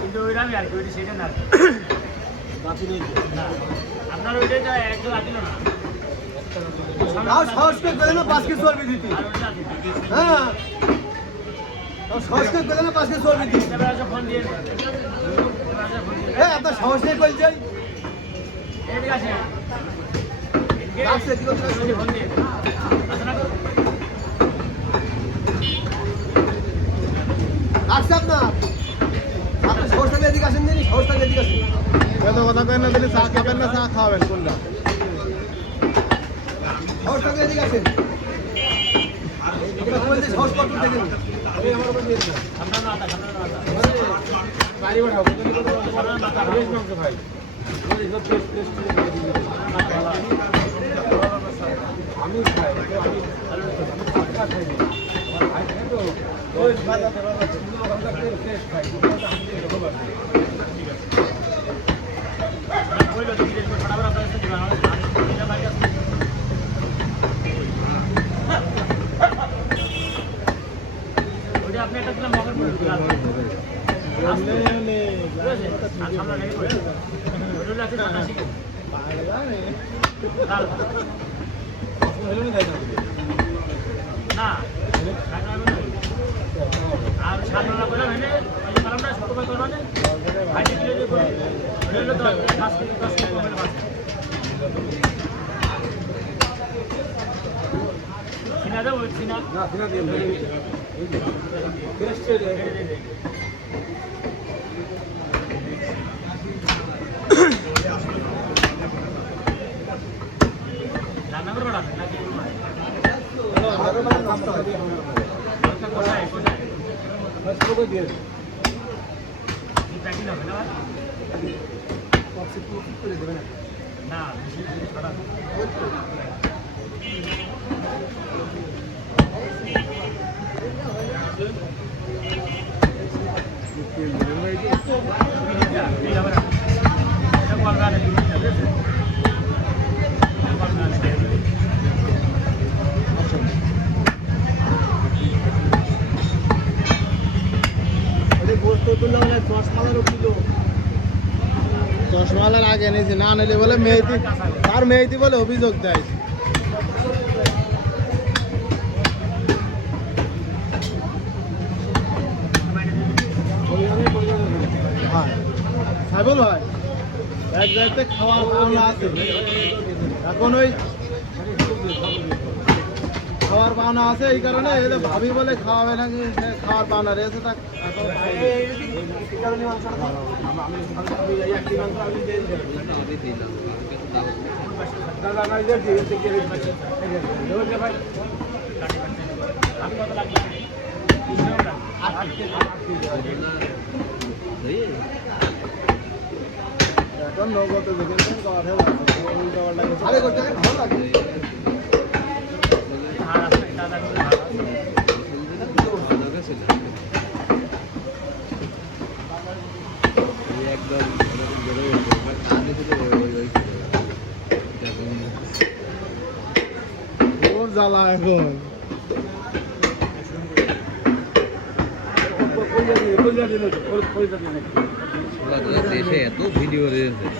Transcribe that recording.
কিন্তু ওইটা আমি আর কি ওইটা সেটা না আপনার ওইটাই তো একদম আসছিল না সংস্কৃত গেলে না 5 কেজি চর্বি দিতি হ্যাঁ সংস্কৃত গেলে না 5 কেজি চর্বি দিতি ফোন দিয়ে আপনার সাহস নেই বলছে এদিকে আসে রাখছে কি করতে ফোন দিয়ে রাখছে আপনার সাহস থাকলে এদিকে আসেন দিন সাহস থাকলে এদিকে আসেন এত কথা কেন দিলে চা খাবেন না চা খাওয়াবেন কোনটা সাহস থাকলে এদিকে আসেন এটা বলতে সাহস কত দেখেন আপনার মাথা বাড়ি বাড়াও বেশ মাংস ভাই আমি খাই আপনি একটা দিলাম মগের পরে না আর সাধারণ করে হইলে কারণটা শুক্রবার করবে ভাইটি দিলে যে হইলে তো 5 কেজি 10 কেজি কমে বাঁচে চিনা দেবো চিনা না চিনা দিয়ে রান্না করবে না নাকি কোথায় কোথায় দিয়ে প্যাকিং হবে না না চশমালার আগে নিয়েছি না নিলে বলে মেয়েটি তার মেয়েটি বলে অভিযোগ দেয় সাইবল ভাই এক জায়গাতে খাওয়ার পাওনা আছে এখন ওই খাওয়ার পাওনা আছে এই কারণে ভাবি বলে খাওয়াবে নাকি খাওয়ার পাওনা রয়েছে তা এখন নগদ দেখেন আরে করতে ভালো লাগে জ্বালা এখন দেশে এত ভিডিও রয়েছে